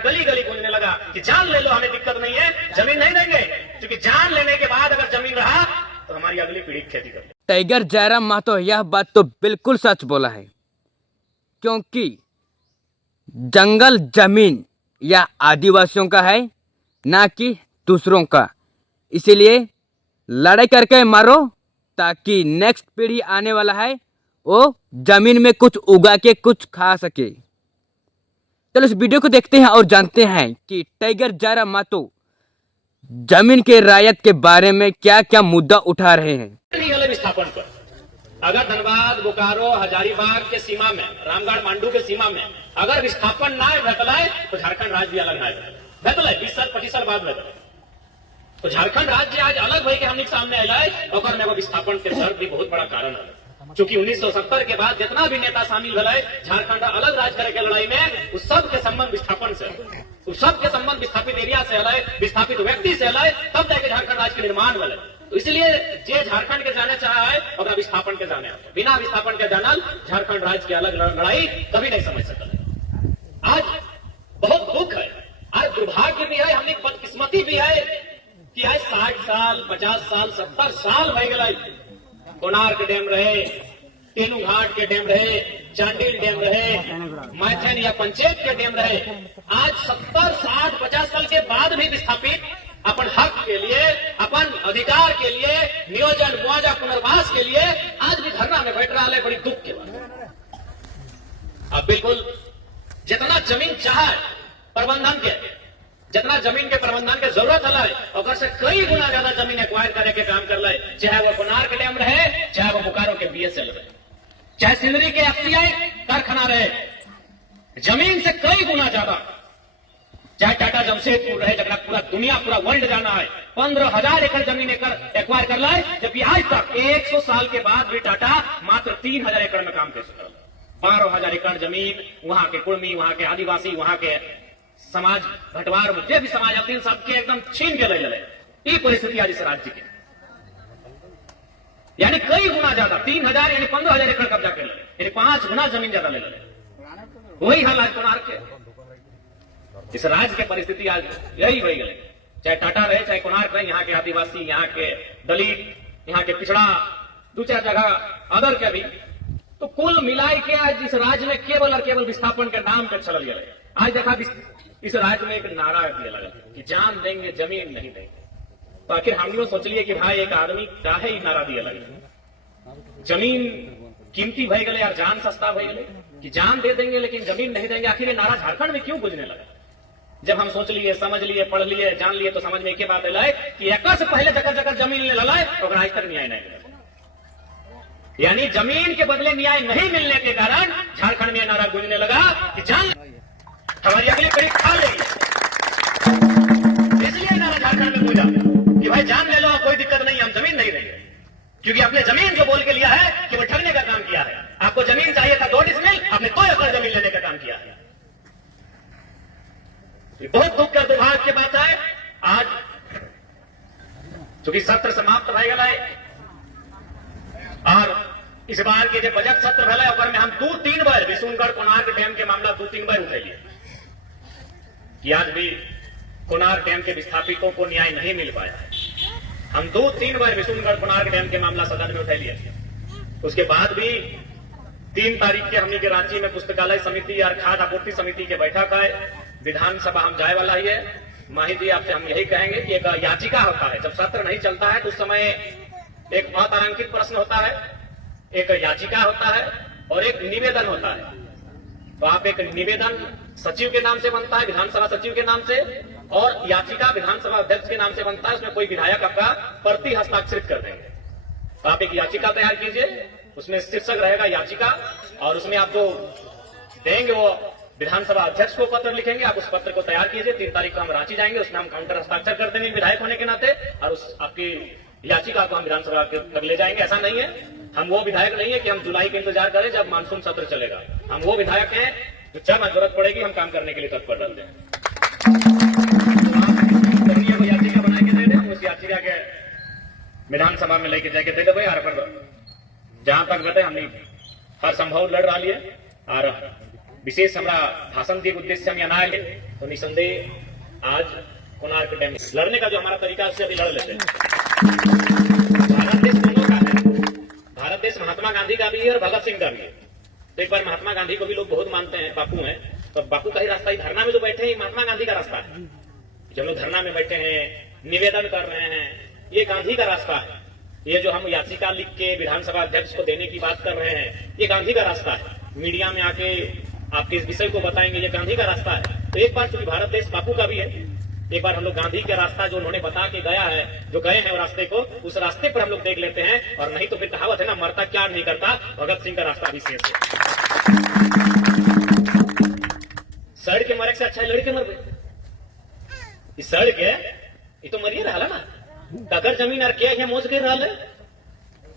में गली गली गूंजने लगा कि जान ले लो, हमें दिक्कत नहीं है, जमीन नहीं देंगे, क्योंकि जान लेने के बाद अगर जमीन रहा तो हमारी अगली पीढ़ी खेती कर ले। टाइगर जयराम महतो यह बात तो बिल्कुल सच बोला है, क्योंकि जंगल जमीन या आदिवासियों का है ना कि दूसरों का। इसीलिए लड़ाई करके मारो ताकि नेक्स्ट पीढ़ी आने वाला है वो जमीन में कुछ उगा के कुछ खा सके। चलो इस वीडियो को देखते हैं और जानते हैं कि टाइगर जयराम महतो जमीन के रायत के बारे में क्या क्या मुद्दा उठा रहे हैं। विस्थापन पर अगर धनबाद, बोकारो, हजारीबाग के सीमा में, रामगढ़, मांडू के सीमा में अगर विस्थापन ना भेटलाए तो झारखंड राज्य भी अलग ना भेटलाए 20 साल 25 साल बाद भेटलाए तो झारखंड राज्य आज अलग भई के हमने सामने अलाए और में वो विस्थापन के दर्द भी बहुत बड़ा कारण है। चूंकि 1970 के बाद जितना भी नेता शामिल भले झारखंड अलग राज्य करे के लड़ाई में उस सब के संबंध विस्थापन से, उस सब के संबंध विस्थापित एरिया से अलाए, विस्थापित व्यक्ति से अलाए, तब जाके झारखंड राज्य के निर्माण भले। तो इसलिए जे झारखंड के जाने चाहा है और विस्थापन के जाने, बिना विस्थापन के जानल झारखंड राज्य की अलग लड़ाई कभी नहीं समझ सकता। आज बहुत दुख है, आज दुर्भाग्य भी है, हमने बदकिस्मती भी है कि आज 60 साल 50 साल 70 साल हो गए कोणार्क डैम रहे, तेनू घाट के डैम रहे, चांडिल डैम रहे, मैथन या पंचेत के डैम रहे। आज 70 60 50 साल के बाद भी विस्थापित अपन हक के लिए, अपन अधिकार के लिए, नियोजन मुआवजा पुनर्वास के लिए आज भी धरना में बैठ रहा है। बड़ी दुख के बात। अब बिल्कुल जितना जमीन चाहे प्रबंधन के, जितना जमीन के प्रबंधन के जरूरत है और से कई गुना ज्यादा जमीन एक्वायर करे के काम कर ले, चाहे वो कोणार्क डैम रहे, चाहे वो बोकारो के बीएसएल रहे, चाहे सिंदरी के एफसीआई कारखाना रहे, जमीन से कई गुना ज्यादा, चाहे टाटा जमशेदपुर रहे जगह पूरा दुनिया पूरा वर्ल्ड जाना है 15,000 एकड़ जमीन एक्वायर कर लाए, जबकि आज तक 100 साल के बाद भी टाटा मात्र 3,000 एकड़ में काम कर सकता है। 12,000 एकड़ जमीन वहां के कुर्मी, वहां के आदिवासी, वहां के समाज भटवार मुझे भी समाज अपने सबके एकदम छीन के ले ये परिस्थिति आज इस राज्य की, यानी कई गुना ज्यादा 3,000 यानी 15,000 एकड़ कब्जा कर ले, यानी 5 गुना जमीन ज्यादा ले ले। वही हाल आज कोणार्क के, इस राज्य की परिस्थिति आज यही वही गए, चाहे टाटा रहे चाहे कोणार्क रहे, यहाँ के आदिवासी, यहाँ के दलित, यहाँ के पिछड़ा 2-4 जगह अदर के भी, तो कुल मिलाई के आज इस राज्य में केवल और केवल विस्थापन के नाम पे चल गया। आज देखा इस राज्य में एक नारा दिया लगा कि जान देंगे जमीन नहीं देंगे। तो आखिर हम लोग सोच लिए कि भाई एक आदमी काहे ही नारा दिया लगा, जमीन कीमती भय गए यार, जान सस्ता भय गए कि जान दे देंगे लेकिन जमीन नहीं देंगे। आखिर ये नारा झारखंड में क्यों गुजरने लगा? जब हम सोच लिए, समझ लिए, पढ़ लिए, जान लिए तो समझ में एक बात लाए कि एक से पहले जगह जगह जमीन ले लाए और आज तक न्याय नहीं मिला, यानी जमीन के बदले न्याय नहीं मिलने के कारण झारखंड में नारा गूंजने लगा कि जान हमारी अगली पीढ़ी खा लेगी। इसलिए नारा झारखंड में गूंजा कि भाई जान ले लो, कोई दिक्कत नहीं, हम जमीन नहीं देंगे, क्योंकि आपने जमीन जो बोल के लिया है कि वो ठगने का काम किया है। आपको जमीन चाहिए था 2 डिसमिल, आपने 2 एकड़ जमीन लेने का काम किया है। ये बहुत दुख का दुर्भाग्य की बात है। आज चूंकि सत्र समाप्त हो गया है और इस बार के जो बजट सत्र भला में हम 2-3 बार विशुनगढ़ कोणार्क डैम के मामला 2-3 बार उठाइए कि आज भी कोणार्क डैम के विस्थापितों को न्याय नहीं मिल पाया है। हम 2-3 बार विशुनगढ़ कोणार्क डैम के मामला सदन में उठा लिए। उसके बाद भी 3 तारीख के हमने के रांची में पुस्तकालय समिति और खाद्य आपूर्ति समिति के बैठक है, विधानसभा हम जाए वाला ही है। माही जी आपसे हम यही कहेंगे कि एक याचिका होता है, जब सत्र नहीं चलता है तो उस समय एक अतारांकित प्रश्न होता है, एक याचिका होता है और एक निवेदन होता है। तो आप एक निवेदन सचिव के नाम से बनता है, विधानसभा सचिव के नाम से, और याचिका विधानसभा अध्यक्ष के नाम से बनता है। उसमें कोई विधायक आपका प्रति हस्ताक्षरित कर देंगे। तो आप एक याचिका तैयार कीजिए, उसमें शीर्षक रहेगा याचिका, और उसमें आप जो देंगे वो विधानसभा अध्यक्ष को पत्र लिखेंगे। आप उस पत्र को तैयार कीजिए। 3 तारीख को हम रांची जाएंगे, उसमें हम काउंटर हस्ताक्षर कर देंगे विधायक होने के नाते, और उस आपकी याचिका को हम विधानसभा तक ले जाएंगे। ऐसा नहीं है, हम वो विधायक नहीं है कि हम जुलाई का इंतजार करें जब मानसून सत्र चलेगा। हम वो विधायक हैं जो जब जरूरत पड़ेगी हम काम करने के लिए तत्पर रहते हैं। तो याचिका बना के दे दें, उस याचिका के विधानसभा में लेके जाके दे दे। जहां तक बता हमने हर संभव लड़ रहा लिए और विशेष हमारा भाषण के उद्देश्य हम यहाँ आए हैं, तो निसंदेह आज कोणार्क डैम लड़ने का जो हमारा तरीका है उससे अभी लड़ लेते हैं। भारत देश दोनों का है, भारत देश महात्मा गांधी का भी है और भगत सिंह का भी है। तो एक बार महात्मा गांधी को भी लोग बहुत मानते हैं, बापू हैं, तो बापू का ही रास्ता, धरना में जो बैठे हैं महात्मा गांधी का रास्ता है। जब लोग धरना में बैठे हैं, निवेदन कर रहे हैं, ये गांधी का रास्ता है। ये जो हम याचिका लिख के विधानसभा अध्यक्ष को देने की बात कर रहे हैं, ये गांधी का रास्ता है। मीडिया में आके आपके इस विषय को बताएंगे, ये गांधी का रास्ता है। तो एक बार चूंकि भारत देश बापू का भी है, एक बार हम लोग गांधी का रास्ता जो उन्होंने बता के गया है, जो गए हैं रास्ते को, उस रास्ते पर हम लोग देख लेते हैं। और नहीं तो फिर कहावत है ना, मरता क्या नहीं करता, भगत सिंह का रास्ता भी शेष है। सड़ के मरे से अच्छा लड़ के मर गए, सड़ के ये तो मरिए रहा ना, अगर जमीन और क्या मोच गई रहा है,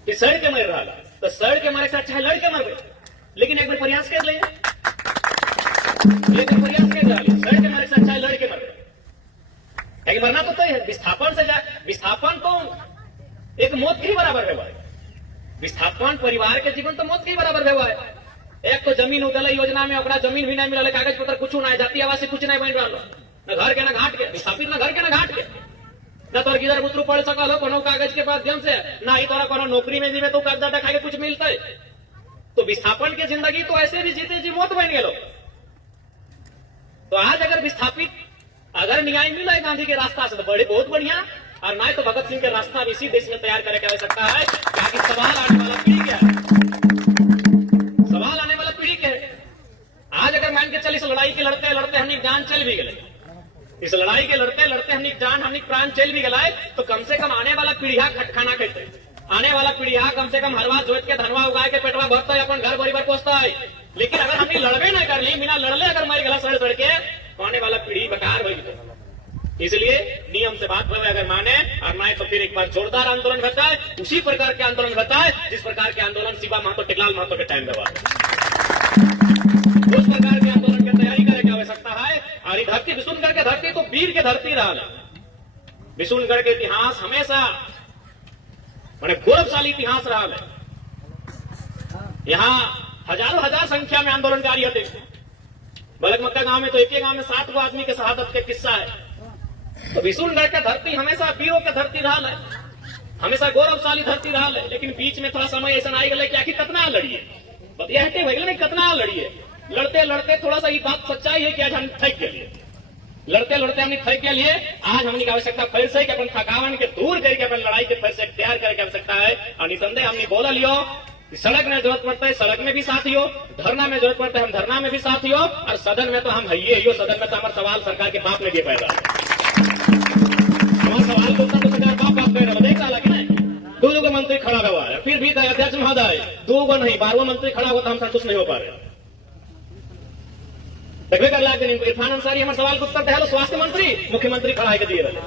सड़ के मर रहा, तो सड़ के मरे से अच्छा लड़ के मर गए। लेकिन एक बार प्रयास कर ले, लेकिन प्रयास कर ले, सड़ के मरे से अच्छा लड़ के मर गए। मरना तो तय है, विस्थापन से विस्थापन तो एक मौत के ही बराबर व्यवहार है। विस्थापन परिवार के जीवन तो मौत के ही बराबर व्यवहार है। एक तो जमीन उदला योजना में ओकरा जमीन भी नहीं मिला, कागज पत्र कुछ नहीं, जाति आवास कुछ नहीं बन रहा, न घर के न घाट के, विस्थापित न घर के न घाट के, न तोर किधर बुतरू पढ़ सकल हो कोनो कागज के माध्यम से, ना ही तोरा कोनो नौकरी में जीवे तो कर्जा देखा के कुछ मिलता है। तो विस्थापन की जिंदगी तो ऐसे भी जीते जी मौत बन गए। तो आज अगर विस्थापित अगर न्याय मिला है गांधी के रास्ता से तो बड़े बहुत बढ़िया, और ना तो भगत सिंह का रास्ता इसी देश में तैयार करने की आवश्यकता है। ताकि सवाल आने वाला पीढ़ी क्या है, सवाल आने वाला पीढ़ी क्या है। आज अगर मान के चल इस लड़ाई के लड़ते लड़ते हमने जान चल भी गए, इस लड़ाई के लड़ते लड़ते हमने जान हमने प्राण चल भी गए, तो कम से कम आने वाला पीढ़िया खटखाना कहते, आने वाला पीढ़िया कम से कम हरवा जोत के धनवा उगाए के पेटवा भरता है, अपन घर परिवार पहुंचता है। लेकिन अगर हमने लड़बे ना कर ली, बिना लड़ले अगर मारी गला सड़ सड़ के, आने वाला पीढ़ी बेकार हो गई। इसलिए नियम से बात हुए अगर माने, और ना तो फिर एक बार जोरदार आंदोलन करता है, उसी प्रकार के आंदोलन करता है जिस प्रकार के आंदोलन शिवा महतो टिकलाल महतो के टाइम में हुआ, उस प्रकार के आंदोलन की तैयारी करने की आवश्यकता है। और ये धरती विशुनगढ़ के धरती तो वीर के धरती रहा, विशुनगढ़ के इतिहास हमेशा मैंने गौरवशाली इतिहास रहा है। यहाँ हजारों हजार संख्या में आंदोलनकारी होते, बलकमक्का गांव में तो एक गांव में 7 आदमी के शहादत के किस्सा है। तो विशुनगढ़ का धरती हमेशा वीरों का धरती रहा है, हमेशा गौरवशाली धरती रहा है। लेकिन बीच में थोड़ा समय ऐसा आई गया कि आखिर कितना लड़िए, बतिया हटे भैया नहीं कितना लड़िए, लड़ते लड़ते थोड़ा सा ये बात सच्चाई है कि आज हम थक गए, लड़ते लड़ते हमने थक के लिए आज हमने की आवश्यकता फिर से अपन थकावन के दूर करके अपन लड़ाई के फिर से तैयार करके आवश्यकता है। और निसंदेह हमने बोला लियो, सड़क में जरूरत पड़ता है सड़क में भी साथ हो, धरना में जरूरत पड़ता है हम धरना में भी साथ हो, और सदन में तो हम है ही हो, सदन में तो हमारा सवाल सरकार के बाप ने दिए पैदा, हमारा सवाल को तो सरकार बाप दे रहा देख रहा कि नहीं। 2 मंत्री खड़ा हुआ है, फिर भी अध्यक्ष महोदय 2 नहीं 12 मंत्री खड़ा हुआ तो हम संतुष्ट नहीं हो पा रहे। देखिए कर लाके नहीं, इरफान अंसारी हमारे सवाल को उत्तर दे, स्वास्थ्य मंत्री मुख्यमंत्री खड़ा है दिए रहे,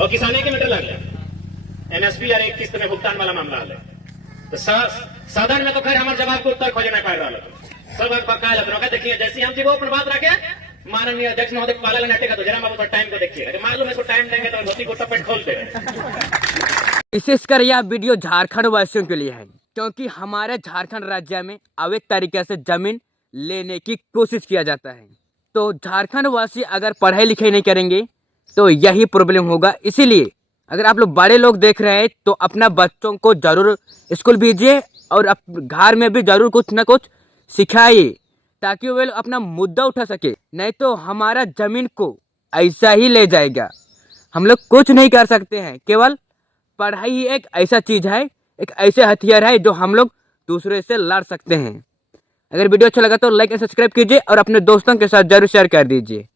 और किसाने के मीटर लग गया, एमएसपी और 1 किस्त में भुगतान वाला मामला है। तो सदन में तो खैर हमारे जवाब को उत्तर खोजे नहीं पा रहा, सब पक्का है। देखिए जैसे हम जी वो अपनी बात रखे, माननीय अध्यक्ष महोदय पाला हटेगा तो जरा बाबू टाइम को देखिए, मालूम है इसको टाइम देंगे तो धोती को टपेट खोलते हैं। विशेषकर यह वीडियो झारखंड वासियों के लिए है, क्योंकि हमारे झारखंड राज्य में अवैध तरीके से जमीन लेने की कोशिश किया जाता है। तो झारखंड वासी अगर पढ़ाई लिखाई नहीं करेंगे तो यही प्रॉब्लम होगा। इसीलिए अगर आप लोग बड़े लोग देख रहे हैं तो अपना बच्चों को जरूर स्कूल भेजिए और घर में भी जरूर कुछ ना कुछ सिखाइए, ताकि वे अपना मुद्दा उठा सके। नहीं तो हमारा जमीन को ऐसा ही ले जाएगा, हम लोग कुछ नहीं कर सकते हैं। केवल पढ़ाई ही एक ऐसा चीज़ है, एक ऐसे हथियार है जो हम लोग दूसरे से लड़ सकते हैं। अगर वीडियो अच्छा लगा तो लाइक एंड सब्सक्राइब कीजिए और अपने दोस्तों के साथ जरूर शेयर कर दीजिए।